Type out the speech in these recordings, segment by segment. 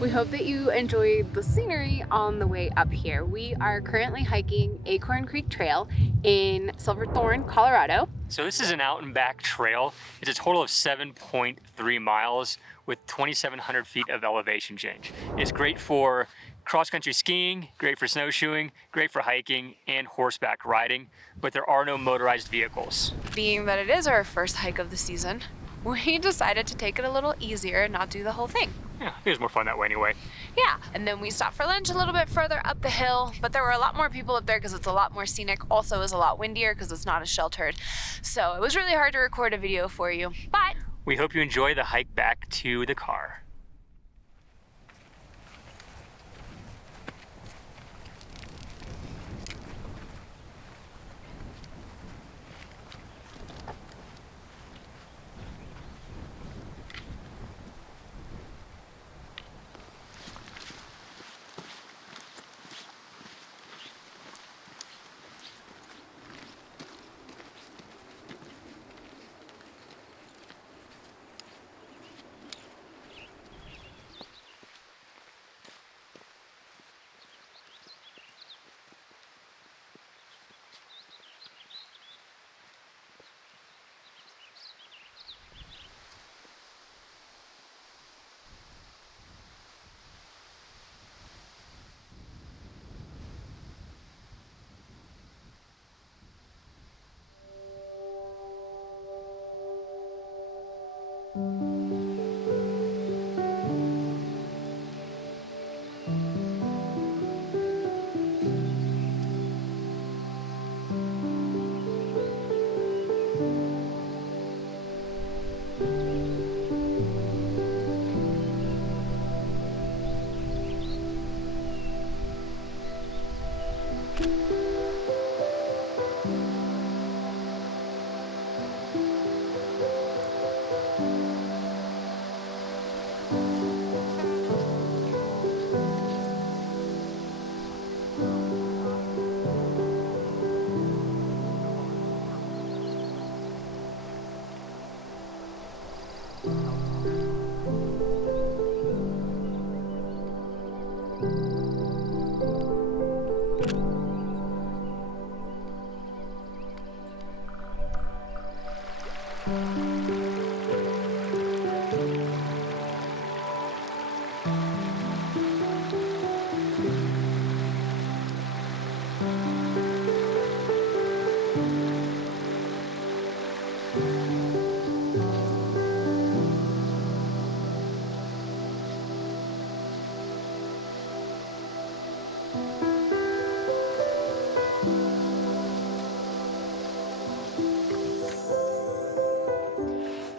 We hope that you enjoyed the scenery on the way up here. We are currently hiking Acorn Creek Trail in Silverthorne, Colorado. So this is an out and back trail. It's a total of 7.3 miles with 2,700 feet of elevation change. It's great for cross-country skiing, great for snowshoeing, great for hiking and horseback riding, but there are no motorized vehicles. Being that it is our first hike of the season, we decided to take it a little easier and not do the whole thing. Yeah, I think it's more fun that way anyway. Yeah, and then we stopped for lunch a little bit further up the hill, but there were a lot more people up there because it's a lot more scenic. Also, it's a lot windier because it's not as sheltered. So it was really hard to record a video for you, but we hope you enjoy the hike back to the car.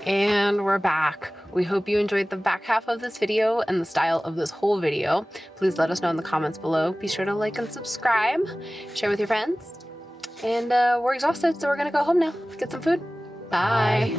And we're back. We hope you enjoyed the back half of this video and the style of this whole video. Please let us know in the comments below. Be sure to like and subscribe, share with your friends. And we're exhausted, so we're gonna go home now. Get some food. Bye.